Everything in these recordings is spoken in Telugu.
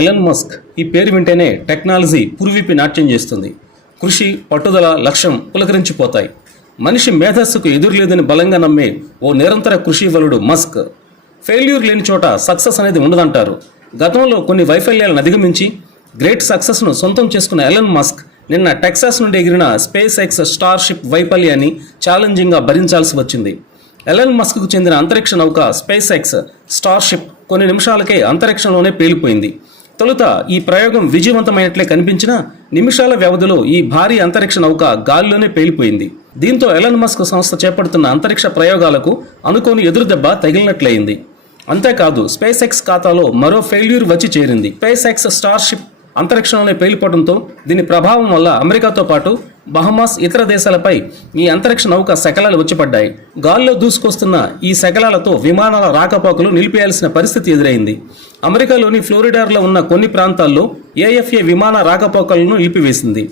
ఎలన్ మస్క్ ఈ పేరు వింటేనే టెక్నాలజీ పురివిప్పి నాట్యం చేస్తుంది. కృషి పట్టుదల లక్ష్యం పులకరించిపోతాయి. మనిషి మేధస్సుకు ఎదురులేదని బలంగా నమ్మే ఓ నిరంతర కృషి వలుడు మస్క్. ఫెయిల్యూర్ లేని చోట సక్సెస్ అనేది ఉండదంటారు. గతంలో కొన్ని వైఫల్యాలను అధిగమించి గ్రేట్ సక్సెస్ను సొంతం చేసుకున్న ఎలన్ మస్క్ నిన్న టెక్సాస్ నుండి ఎగిరిన స్పేస్ ఎక్స్ స్టార్షిప్ వైఫల్యాన్ని ఛాలెంజింగ్గా భరించాల్సి వచ్చింది. ఎలన్ మస్క్కు చెందిన అంతరిక్ష నౌక స్పేస్ ఎక్స్ స్టార్షిప్ కొన్ని నిమిషాలకే అంతరిక్షంలోనే పేలిపోయింది. తొలుత ఈ ప్రయోగం విజయవంతమైనట్లే కనిపించిన నిమిషాల వ్యవధిలో ఈ భారీ అంతరిక్ష నౌక గాలిలోనే పేలిపోయింది. దీంతో ఎలన్ మస్క్ సంస్థ చేపడుతున్న అంతరిక్ష ప్రయోగాలకు అనుకోని ఎదురుదెబ్బ తగిలినట్లయింది. అంతేకాదు స్పేస్ ఎక్స్ ఖాతాలో మరో ఫెయిల్యూర్ వచ్చి చేరింది. స్పేస్ ఎక్స్ స్టార్షిప్ అంతరిక్షంలోనే పేలిపోవడంతో దీని ప్రభావం వల్ల అమెరికాతో పాటు బహమాస్ ఇతర దేశాలపై ఈ అంతరిక్ష నౌక శకలాలు వచ్చిపడ్డాయి. గాల్లో దూసుకొస్తున్న ఈ శకలాలతో విమానాల రాకపోకలు నిలిపేయాల్సిన పరిస్థితి ఎదురైంది. అమెరికాలోని ఫ్లోరిడాలో ఉన్న కొన్ని ప్రాంతాల్లో ఏఎఫ్ఏ విమాన రాకపోకలను నిలిపివేసింది.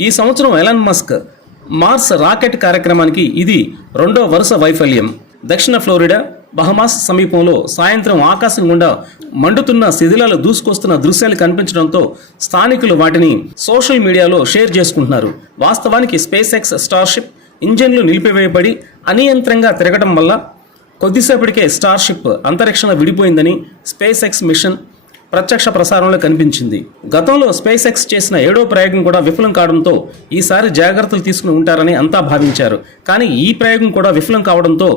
ఈ సంవత్సరం ఎలన్ మస్క్ మార్స్ రాకెట్ కార్యక్రమానికి ఇది రెండో వరుస వైఫల్యం. దక్షిణ ఫ్లోరిడా బహమాస్ సమీపంలో సాయంత్రం ఆకాశం గుండా మండుతున్న శిథిలాలు దూసుకొస్తున్న దృశ్యాలు కనిపించడంతో స్థానికులు వాటిని సోషల్ మీడియాలో షేర్ చేసుకుంటున్నారు. వాస్తవానికి స్పేస్ ఎక్స్ స్టార్షిప్ ఇంజన్లు నిలిపివేయబడి అనియంత్రంగా తిరగడం వల్ల కొద్దిసేపటికే స్టార్షిప్ అంతరిక్షణ విడిపోయిందని స్పేస్ ఎక్స్ మిషన్ ప్రత్యక్ష ప్రసారంలో కనిపించింది. గతంలో స్పేస్ ఎక్స్ చేసిన ఏడో ప్రయోగం కూడా విఫలం కావడంతో ఈసారి జాగ్రత్తలు తీసుకుని ఉంటారని అంతా భావించారు. కానీ ఈ ప్రయోగం కూడా విఫలం కావడంతో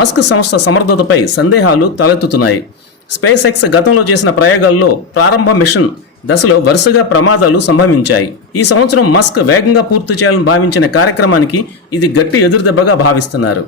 మస్క్ సంస్థ సమర్థతపై సందేహాలు తలెత్తుతున్నాయి. స్పేస్ ఎక్స్ గతంలో చేసిన ప్రయోగాల్లో ప్రారంభ మిషన్ దశలో వరుసగా ప్రమాదాలు సంభవించాయి. ఈ సంవత్సరం మస్క్ వేగంగా పూర్తి చేయాలని భావించిన కార్యక్రమానికి ఇది గట్టి ఎదురుదెబ్బగా భావిస్తున్నారు.